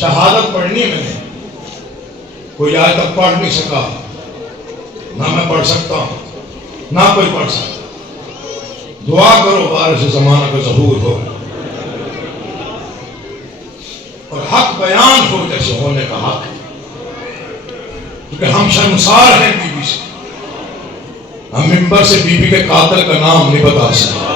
شہادت پڑھنی ہے میں نے، کوئی آج تک پڑھ نہیں سکا، نہ میں پڑھ سکتا ہوں نہ کوئی پڑھ سکتا۔ دعا کرو وارث زمانہ کا ظہور ہو اور حق بیان ہو جیسے ہونے کا حق، کیونکہ ہم شرمسار ہیں بی بی سے، ہم ممبر سے بی بی کے قاتل کا نام نہیں بتا سکتے۔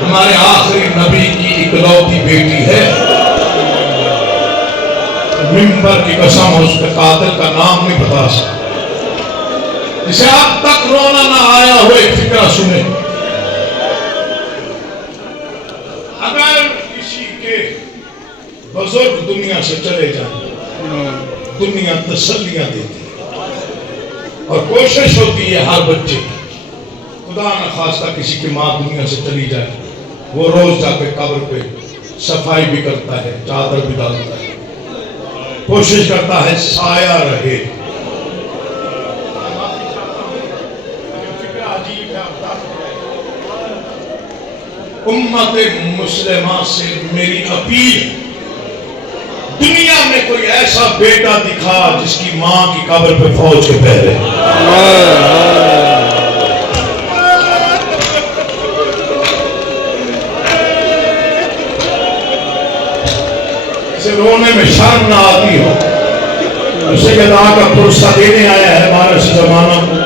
ہمارے آخری نبی کی اکلوتی بیٹی ہے، ممبر کی قسم اس کے قاتل کا نام نہیں بتا سکتے۔ جسے اب تک رونا نہ آیا ہو ایک فکرہ سنیں، اگر کسی کے بزرگ دنیا سے چلے جائیں، دنیا تسلیاں دیتی ہے اور کوشش ہوتی ہے ہر بچے کی، خدا نہ خواستہ کسی کی ماں دنیا سے چلی جائے، وہ روز جا کے قبر پہ صفائی بھی کرتا ہے، چادر بھی ڈالتا ہے، کوشش کرتا ہے سایہ رہے۔ امت مسلمہ سے میری اپیل، دنیا میں کوئی ایسا بیٹا دکھا جس کی ماں کی قبر پہ فوج کے پہرے، رونے میں شرم نہ آتی ہو، اسے ادا کا پرسہ دینے آیا ہے ہمارے زمانہ کو،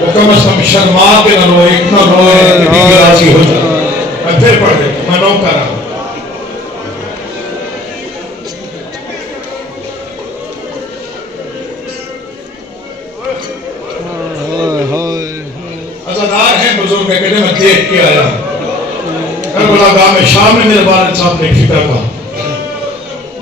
وہ کم از کم شرما کے نہ روئے، اتنا روئے کہ دیگر راضی ہو جائے۔ میں پھر پڑھ دیتا ہوں، میں نو کر رہا ہوں۔ عزادار ہیں بزرگ کہتے ہیں میں دیکھ کے آیا ہوں، کربلا گاہ میں شام میں میرے والد صاحب نے فکر کہا،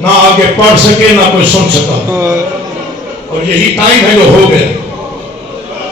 نہ آگے پڑھ سکے نہ کوئی سن سکا، اور یہی ٹائم ہے جو ہو گئے،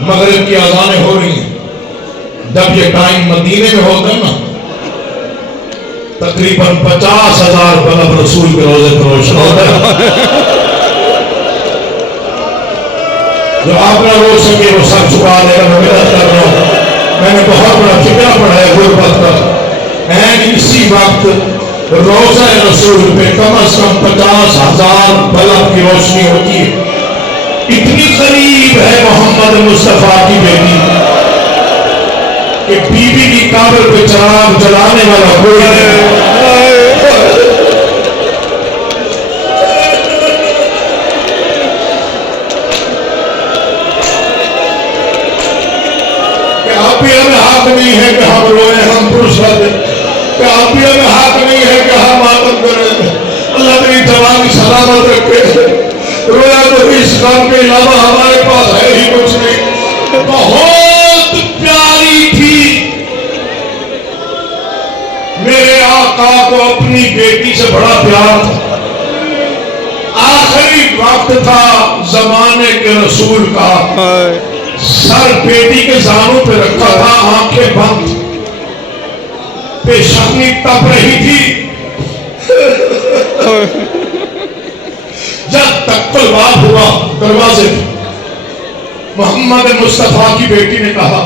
مغرب کی اذانیں ہو رہی ہیں۔ جب یہ ٹائم مدینے میں ہوتا ہے نا، تقریباً 50,000 بلب رسول کے روزے پر روشن ہوتا ہے۔ جو آپ نہ رو سکے وہ سب چھپا دے گا، میں محنت کر رہا ہوں، میں نے بہت بڑا فکرہ پڑھا ہے غربت کا، اسی وقت روزہ رسول پہ کم از کم 50,000 بلب کی روشنی ہوتی ہے۔ اتنی قریب ہے محمد مصطفیٰ کی بیٹی کہ بی بی کی قبر پہ چراغ جلانے والا کوئی نہیں۔ کہ آپ بھی ہمیں حق نہیں ہے کہ ہم روئیں، ہم پرسہ دیں، کہ آپ بھی ہمیں حق نہیں ہے کہ ہم ماتم کریں۔ اللہ میری جوانی سلامت رکھے، رویا تو اس کام کے علاوہ ہمارے پاس ہے ہی کچھ نہیں۔ بہت پیاری تھی، میرے آقا کو اپنی بیٹی سے بڑا پیار تھا۔ آخری وقت تھا زمانے کے رسول کا، سر بیٹی کے زانوں پہ رکھا تھا، آنکھیں بند، پیشانی تپ رہی تھی۔ جب تک طلبات ہوا دروازے پہ، محمد مصطفیٰ کی بیٹی نے کہا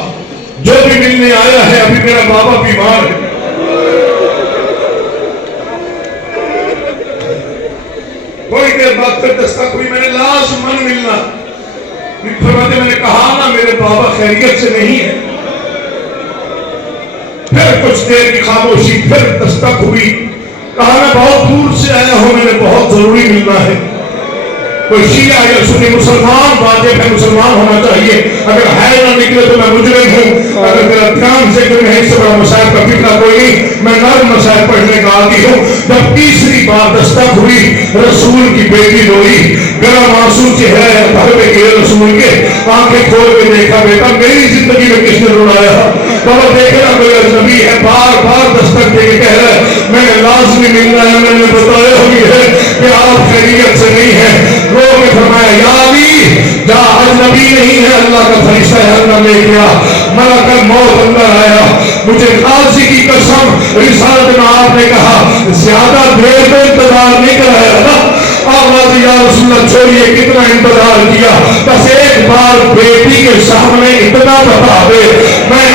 جو بھی ملنے آیا ہے ابھی میرا بابا بیمار ہے۔ کوئی دیر بعد پھر دستک ہوئی، میں نے لازماً ملنا، فرماتے میں نے کہا نا میرے بابا خیریت سے نہیں ہے۔ پھر کچھ دیر کی خاموشی، پھر دستک ہوئی، کہا میں بہت دور سے آیا ہوں، میں نے بہت ضروری ملنا ہے۔ کوئی شیعہ یا سنی مسلمان واجب ہے، مسلمان ہونا چاہیے، اگر ہے نہ نکلے تو میں مجرم ہوں۔ اگر میرا دھیان سے کہ میں اس سے بڑا مسائل کا فکرہ کوئی نہیں، میں نرم مسائل پڑھنے کا عادی ہوں۔ جب تیسری بار دستک ہوئی، رسول کی بیٹی روئی، گرم آنسو چہرہ ہے بھر میں گئے رسول کے، آنکھیں کھول کے دیکھا بیٹا میری زندگی میں کس نے رولایا؟ بابا دیکھنا کوئی اجنبی ہے، بار بار دستک دے کے کہہ رہا ہے میں نے لازمی ملنا ہے، میں نے بتایا ہوئی ہے کہ آپ خیریت سے نہیں ہیں۔ رو میں فرمایا یا علی جا، اجنبی نہیں ہے، اللہ کا فرشتہ ہے، اللہ لے گیا۔ ملک الموت اندر آیا، مجھے قاضی کی قسم رسالت میں آپ نے کہا زیادہ دیر تو انتظار نہیں کرایا نا؟ آواز یا رسول اللہ چھوڑیے کتنا انتظار کیا، بس ایک بار بیٹی کے سامنے اتنا بتا دے میں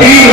3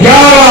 11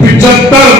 75